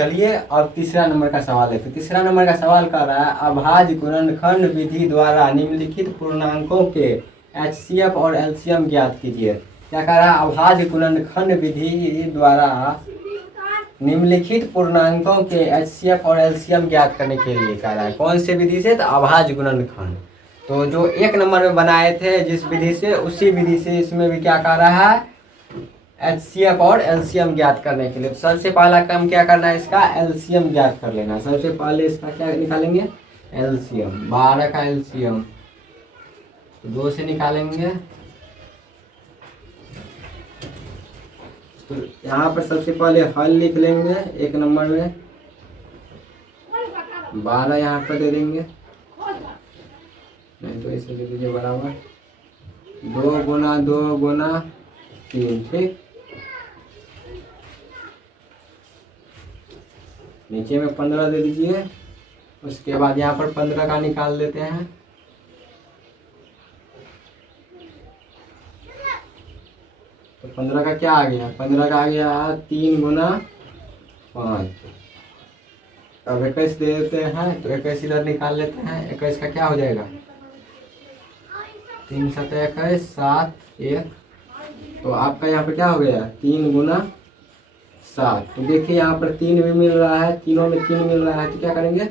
चलिए अब तीसरा नंबर का सवाल है। तो तीसरा नंबर का सवाल कर रहा है अभाज्य गुणनखंड विधि द्वारा निम्नलिखित पूर्णांकों के एचसीएफ और एलसीएम ज्ञात कीजिए। क्या कह रहा है? अभाज्य गुणनखंड विधि द्वारा निम्नलिखित पूर्णांकों के एचसीएफ और एलसीएम ज्ञात करने के लिए कह रहा है। कौन से विधि से? तो अभाज्य गुणनखंड। तो जो एक नंबर में बनाए थे जिस विधि से, उसी विधि से इसमें भी क्या कह रहा है? एचसीएफ और एलसीएम ज्ञात करने के लिए। तो सबसे पहला काम क्या करना है? इसका एलसीएम ज्ञात कर लेना। सबसे पहले इसका क्या निकालेंगे? एलसीएम। 12 का एलसीएम तो 2 से निकालेंगे। तो यहाँ पर सबसे पहले हल लिख लेंगे एक नंबर में। 12 यहाँ पर दे देंगे, नहीं तो इसे दे दीजिए बराबर 2 गुना 2 गुना 3। ठीक, नीचे में 15 दे दीजिए। उसके बाद यहाँ पर 15 का निकाल लेते हैं। तो 15 का क्या आ गया? 15 का आ गया 3 गुना 5। अब 21 दे देते हैं। तो 21 इधर निकाल लेते हैं। 21 का क्या हो जाएगा? 3 7 21 7 1। तो आपका यहाँ पे क्या हो गया? 3 गुना 7। तो देखिए यहाँ पर 3 भी मिल रहा है, तीनों में 3 मिल रहा है। तो क्या करेंगे?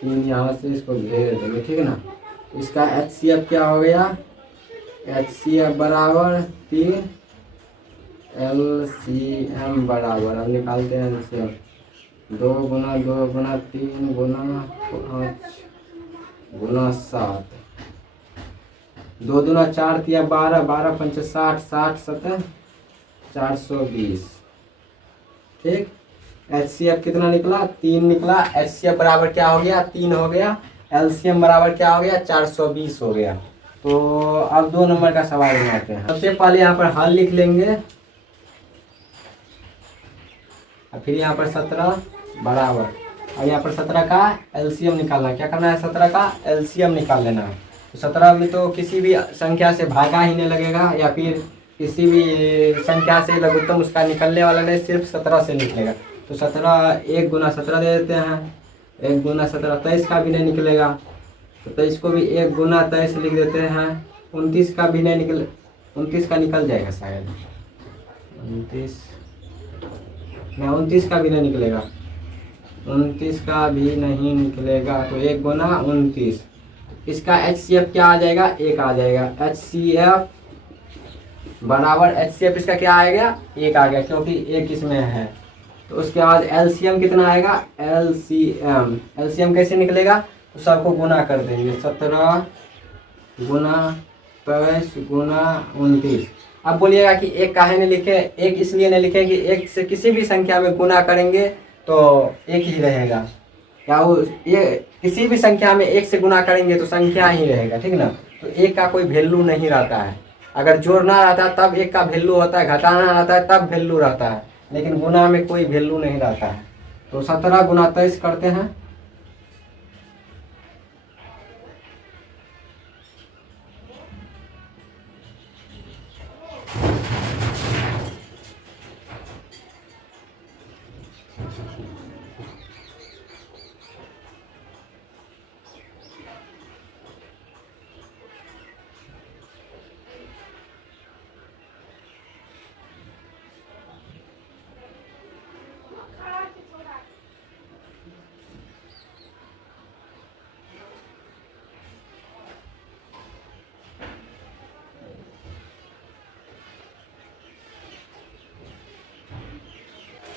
3 यहाँ से इसको घेर देंगे। ठीक है ना। इसका एचसीएफ क्या हो गया? एचसीएफ बराबर 3, एलसीएम बराबर, अब निकालते हैं एलसीएम। 2 गुना 2 गुना 3 गुना 5 गुना 7। 2 दूना 4 तिया 12, 12 पंच 60, 60 7 420। ठीक, एचसीएफ कितना निकला? 3 निकला। एचसीएफ बराबर क्या हो गया? 3 हो गया। एलसीएम बराबर क्या हो गया? 420 हो गया। तो अब 2 नंबर का सवाल बनाते हैं। सबसे पहले यहाँ पर हल लिख लेंगे, फिर यहाँ पर 17 बराबर, और यहाँ पर 17 का एलसीएम निकालना। क्या करना है? 17 का एलसीएम निकाल लेना है। तो 17 में तो किसी भी संख्या से भागा ही नहीं लगेगा, या फिर किसी भी संख्या से लघुत्तम उसका निकलने वाला नहीं, सिर्फ 17 से निकलेगा। तो 17 1 गुना 17 दे देते हैं। 1 गुना 17 23 का भी नहीं निकलेगा। तो 23 को भी 1 गुना 23 लिख देते हैं। 29 का भी नहीं निकल, 29 का निकल जाएगा शायद। 29 का भी नहीं निकलेगा। 29 का भी नहीं निकलेगा। तो 1 गुना 29। इसका एचसीएफ क्या आ जाएगा? 1 आ जाएगा। एचसीएफ बराबर, एचसीएफ इसका क्या आएगा? 1 आ गया, क्योंकि 1 इसमें है। तो उसके बाद एलसीएम कितना आएगा? एलसीएम कैसे निकलेगा? तो सबको गुना कर देंगे। 17 गुना 23 गुना 29। अब बोलिएगा कि 1 काहे नहीं लिखे? 1 इसलिए नहीं लिखे कि 1 से किसी भी संख्या में गुना करेंगे तो 1 ही रहेगा, या वो ये किसी भी संख्या में 1 से गुना करेंगे तो संख्या ही रहेगा। ठीक ना। तो 1 का कोई वैल्यू नहीं रहता है। अगर जोड़ना रहता है तब 1 का वैल्यू होता है, घटाना रहता है तब वैल्यू रहता है, लेकिन गुना में कोई वैल्यू नहीं रहता है। तो 17 गुना 23 करते हैं।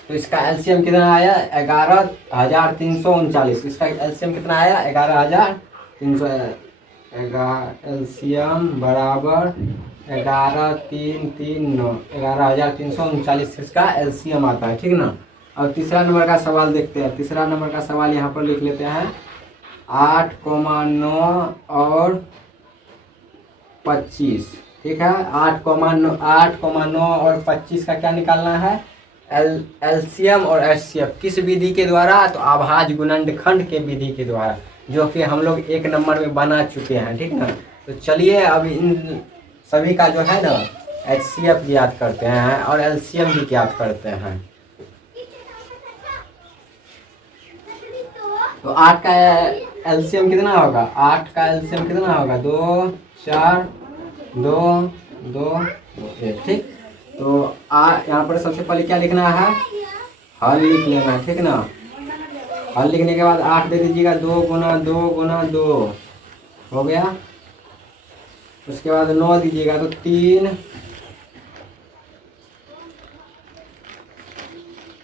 तो इसका एलसीएम कितना आया? 11,339। इसका एलसीएम कितना आया? 11,300। एलसीएम बराबर 11,339, 11,339 इसका एलसीएम आता है। ठीक ना। और तीसरा नंबर का सवाल देखते हैं। तीसरा नंबर का सवाल यहाँ पर लिख लेते हैं। 8,9 और 25। ठीक है, 8,9 और 25 का क्या निकालना है? एलसीएम और एचसीएफ। किस विधि के द्वारा? तो अभाज्य गुणनखंड के विधि के द्वारा, जो कि हम लोग 1 नंबर में बना चुके हैं। ठीक ना। तो चलिए अब इन सभी का जो है ना एचसीएफ ज्ञात करते हैं और एलसीएम भी ज्ञात करते हैं। तो 8 का एलसीएम कितना होगा? 8 का एलसीएम कितना होगा? 2 4 2 2 1। ठीक, तो यहाँ पर सबसे पहले क्या लिखना है? हल लिख लेना है, ठीक ना। हल लिखने के बाद 8 दे दीजिएगा, 2 गुना 2 गुना 2 हो गया। उसके बाद 9 दीजिएगा तो 3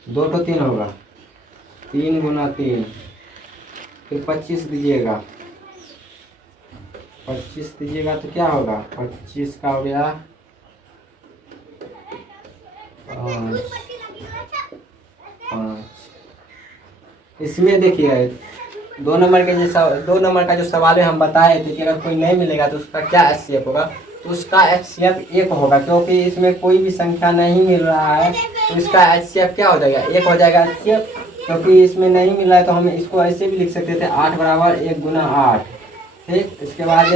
2 तो 3 होगा, 3 गुना 3। फिर 25 दीजिएगा, 25 दीजिएगा तो क्या होगा? 25 का हो गया 5। इसमें देखिए 2 नंबर के जैसा 2 नंबर का जो सवाल है हम बताए थे कि अगर कोई नहीं मिलेगा तो उसका क्या एचसीएफ होगा, तो उसका एचसीएफ 1 होगा, क्योंकि इसमें कोई भी संख्या नहीं मिल रहा है तो इसका एचसीएफ क्या हो जाएगा? 1 हो जाएगा एचसीएफ। क्योंकि इसमें नहीं मिल रहा है तो हम इसको ऐसे भी लिख सकते थे 8 बराबर 1 गुना 8। ठीक, इसके बाद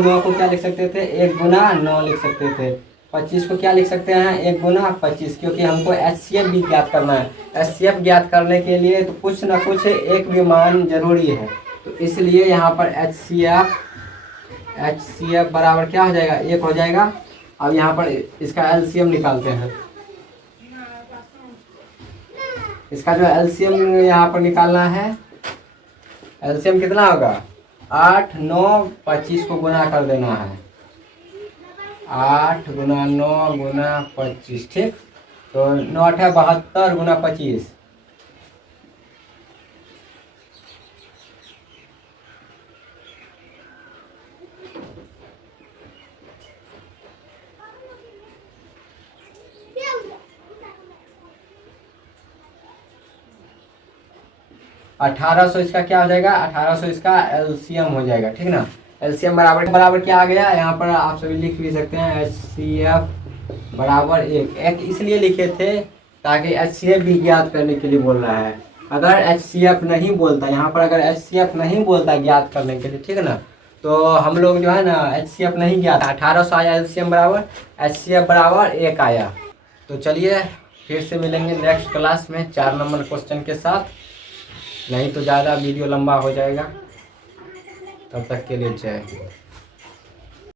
9 को क्या लिख सकते थे? 1 गुना 9 लिख सकते थे। 25 को क्या लिख सकते हैं? 1 गुना 25, क्योंकि हमको एचसीएफ भी ज्ञात करना है। एचसीएफ ज्ञात करने के लिए तो कुछ ना कुछ एक भी मान जरूरी है, तो इसलिए यहाँ पर एचसीएफ बराबर क्या हो जाएगा? 1 हो जाएगा। अब यहाँ पर इसका एलसीएम निकालते हैं। इसका जो एलसीएम यहाँ पर निकालना है, एलसीएम कितना होगा? 8 9 25 को गुना कर देना है, 8 गुना 9 गुना 25। ठीक, तो 9 8 72 गुना 25। अठारह सौ इसका क्या हो जाएगा? 1800 इसका एलसीएम हो जाएगा, ठीक ना। एलसीएम बराबर बराबर क्या आ गया? यहाँ पर आप सभी लिख भी सकते हैं एचसीएफ बराबर 1 इसलिए लिखे थे ताकि एचसीएफ भी ज्ञात करने के लिए बोल रहा है। अगर एचसीएफ नहीं बोलता यहाँ पर, अगर एचसीएफ नहीं बोलता ज्ञात करने के लिए, ठीक है ना, तो हम लोग जो है ना एचसीएफ नहीं ज्ञात। 1800 आया एलसीएम बराबर, एचसीएफ बराबर 1 आया। तो चलिए फिर से मिलेंगे नेक्स्ट क्लास में 4 नंबर क्वेश्चन के साथ, नहीं तो ज़्यादा वीडियो लंबा हो जाएगा। तब तक के लिए जय हिंद।